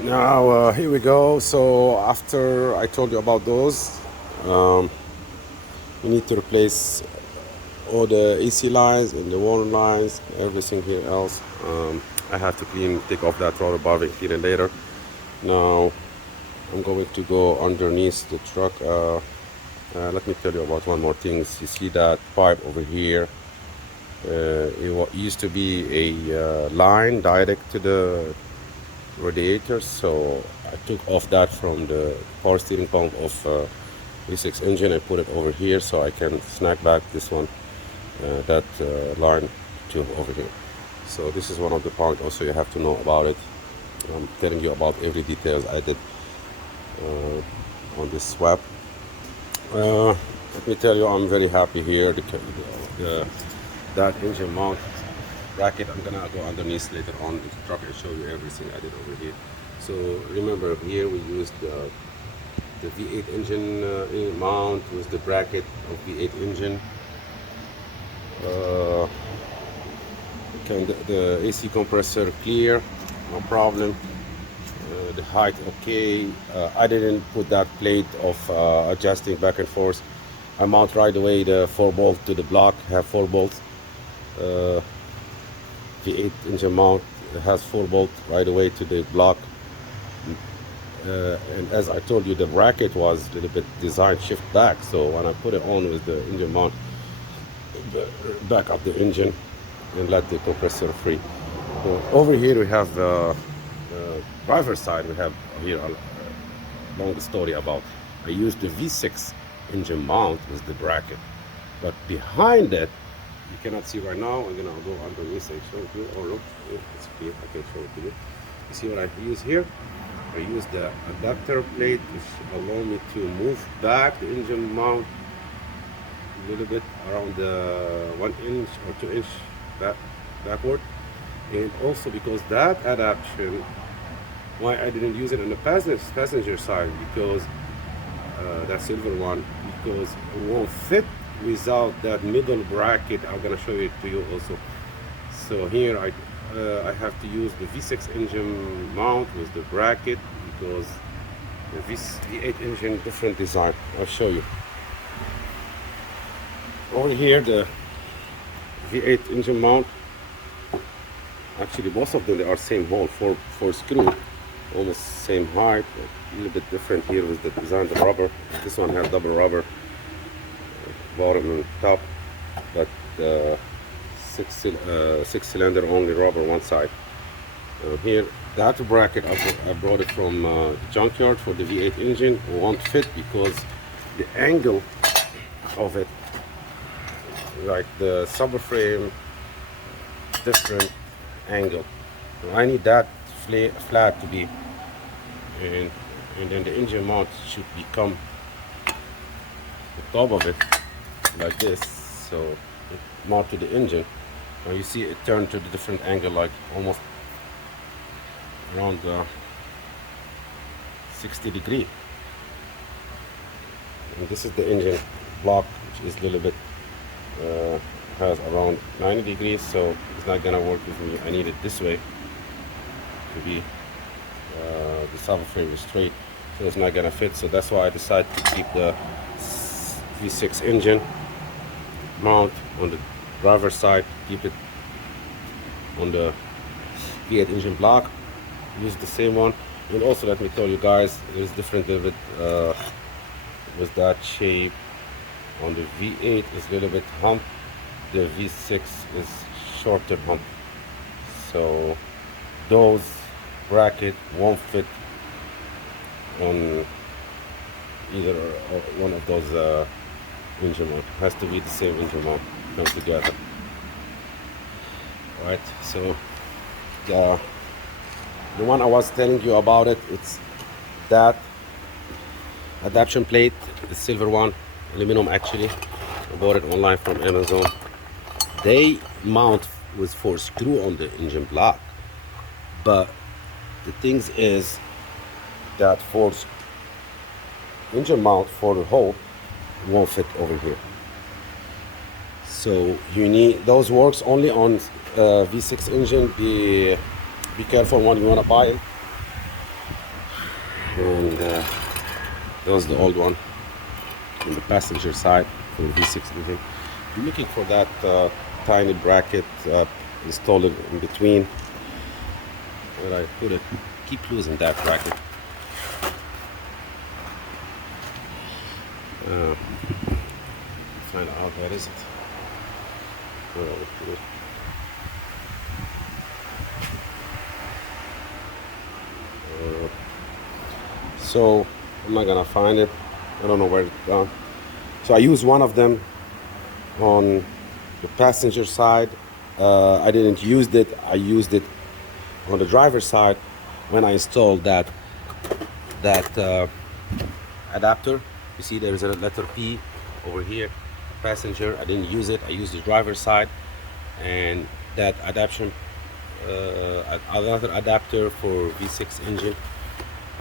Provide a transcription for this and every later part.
Now here we go. So after I told you about those, um, you need to replace all the AC lines and the water lines, everything here else. I have to take off that rubber bar and clean it later. Now I'm going to go underneath the truck. Let me tell you about one more thing. You see that pipe over here? It used to be a line direct to the radiator, so I took off that from the power steering pump of V6 engine and put it over here so I can snag back this one, that line to over here. So this is one of the points also you have to know about it. I'm telling you about every details I did on this swap. Let me tell you, I'm very happy here. The, that engine mount bracket, I'm gonna go underneath later on the truck and show you everything I did over here. So remember, here we used the V8 engine mount with the bracket of V8 engine. The AC compressor clear, no problem. The height okay. I didn't put that plate of adjusting back and forth. I mount right away the 4 bolt to the block. Have 4 bolts. V8 engine mount has 4 bolt right away to the block. And as I told you, the bracket was a little bit designed shift back. So when I put it on with the engine mount, back up the engine and let the compressor free. Over here we have driver's side. We have here a long story about I used the V6 engine mount with the bracket, but behind it you cannot see right now. I'm gonna go underneath and show it to you. Oh look, it's clear. I can show it to you. You see what I use here? I use the adapter plate which allow me to move back the engine mount a little bit around the 1 inch or 2 inch backward. And also because that adaptation, why I didn't use it on the passenger side, because that silver one, because it won't fit without that middle bracket. I'm gonna show it to you also. So here I have to use the V6 engine mount with the bracket because the V8 engine different design. I'll show you. Over here the V8 engine mount, actually both of them they are same hole, four screw, almost same height, a little bit different here with the design, the rubber. This one has double rubber, bottom and top, but six cylinder only rubber one side. Here that bracket I brought it from junkyard for the V8 engine, won't fit because the angle of it, like the subframe, different angle. So I need that flat to be, and then the engine mount should become the top of it like this, so it mount to the engine. Now you see it turned to the different angle, like almost around 60 degree. And this is the engine block, which is a little bit has around 90 degrees, so it's not gonna work with me. I need it this way to be the subframe is straight, so it's not gonna fit. So that's why I decided to keep the V6 engine mount on the driver's side, keep it on the V8 engine block, use the same one. And also let me tell you guys, there's different little bit with that shape. On the V8 is a little bit hump, the V6 is shorter hump, so those bracket won't fit on either or one of those engine mount. Has to be the same engine mount come together. Right, so the one I was telling you about it's that adaptation plate, the silver one, aluminum actually. I bought it online from Amazon. They mount with 4 screw on the engine block, but the thing is that engine mount for the hole won't fit over here. So you need those works only on V6 engine. Be careful when you want to buy it. and that was the old one on the passenger side for the V6 engine. I'm looking for that tiny bracket installed in between. Where I put it, keep losing that bracket. Find out where is it. Where I put it. So I'm not gonna find it. I don't know where it's gone. So I use one of them on the passenger side. I didn't use it. I used it on the driver's side when I installed that adapter. You see there is a letter P over here, passenger. I didn't use it. I used the driver's side, and that adaptation, another adapter for V6 engine.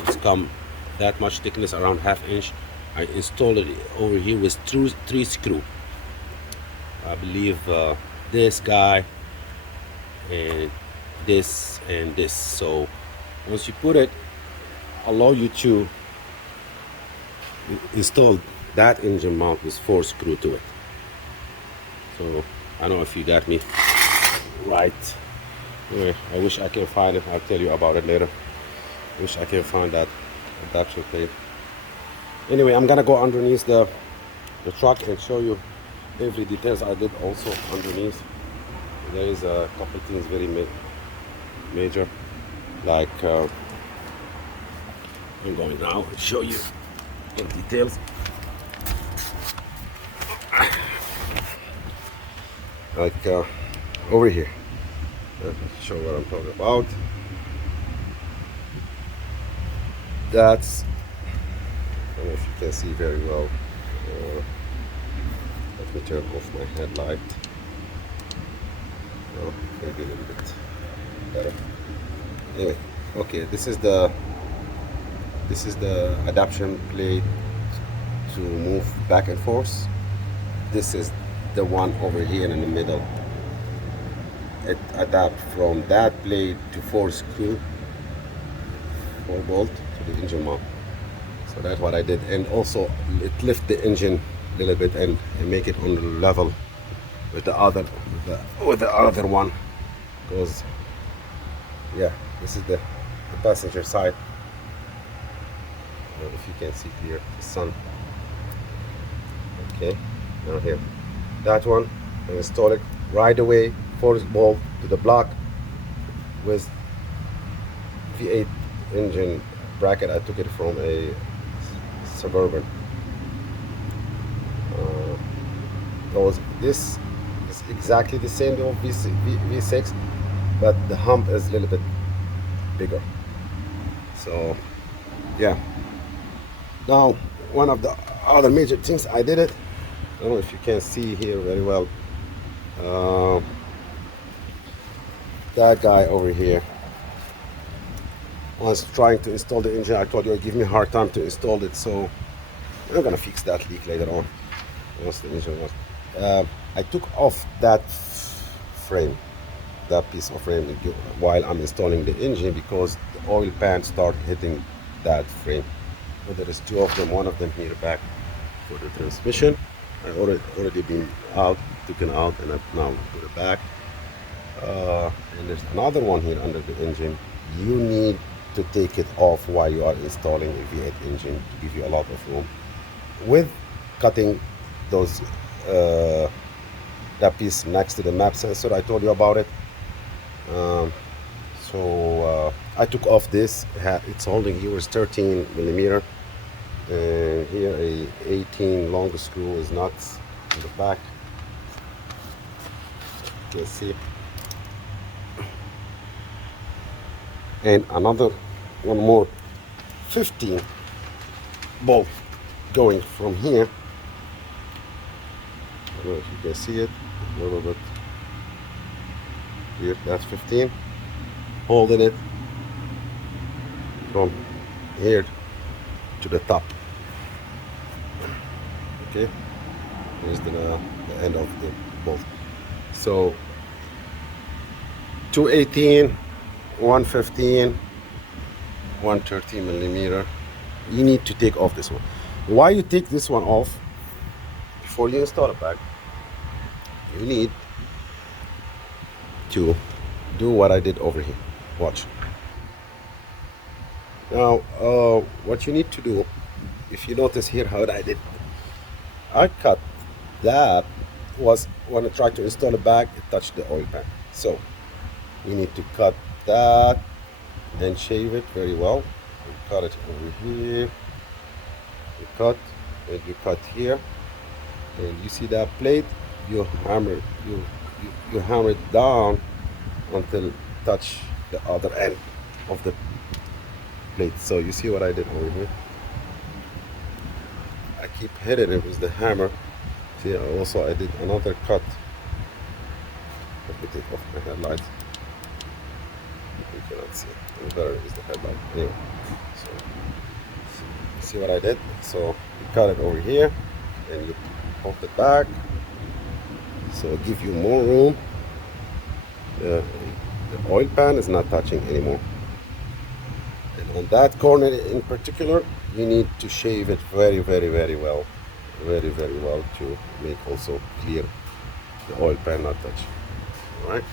It's come that much thickness, around ½ inch. I installed it over here with three screw. I believe this guy and this and this. So once you put it, allow you to install that engine mount with 4 screw to it. So I don't know if you got me right. Anyway, I wish I can find it. I'll tell you about it later. Wish I can find that adapter plate. Anyway, I'm gonna go underneath the truck and show you every details I did also underneath. There is a couple things very major, like I'm going now to show you in details. Like over here, show what I'm talking about. That's, I don't know if you can see very well. Let me turn off my headlight. Oh, maybe a little bit better. Anyway, okay, this is the adaptation plate to move back and forth. This is the one over here in the middle. It adapts from that plate to 4 screw, 4 bolt to the engine mount. So that's what I did, and also it lift the engine a little bit and make it on the level with the other one. Because yeah, this is the passenger side. I don't know if you can see clear the sun. Okay, now here, that one, I install it right away, 4 bolt to the block with V8 engine bracket. I took it from a Suburban. This is exactly the same old V6, but the hump is a little bit bigger. So yeah. Now, one of the other major things I did it, I don't know if you can see here very well, that guy over here was trying to install the engine. I told you I'd give me a hard time to install it, so I'm gonna fix that leak later on once the engine was. I took off that frame, that piece of frame, while I'm installing the engine, because the oil pan started hitting that frame. But there is 2 of them, one of them here back for the transmission. I already been out, taken out, and I've now put it back. And there's another one here under the engine. You need to take it off while you are installing a V8 engine to give you a lot of room, with cutting those that piece next to the map sensor I told you about it. So I took off this. It's holding here is 13 millimeter, and here a 18 long screw is nuts in the back. You can see, and another one more 15 bolt going from here. I don't know if you can see it a little bit here. That's 15, holding it from here to the top. Okay, here's the end of the bolt. So 218, 115, 130 millimeter you need to take off this one. Why you take this one off before you install it back? You need to do what I did over here. Watch. Now, what you need to do, if you notice here how I did, I cut that was when I tried to install it back, it touched the oil pan. So you need to cut that and shave it very well. You cut it over here. You cut and you cut here, and you see that plate. You hammer you hammer it down until it touch the other end of the plate. So you see what I did over here. I keep hitting it with the hammer. See, also I did another cut. Let me take off my headlights. You cannot see. It's better is the headlight. Anyway, so see what I did? So you cut it over here, and you pop it back. So give you more room. The oil pan is not touching anymore. And on that corner in particular, you need to shave it very, very, very well. Very, very well to make also clear the oil pan not touch. All right.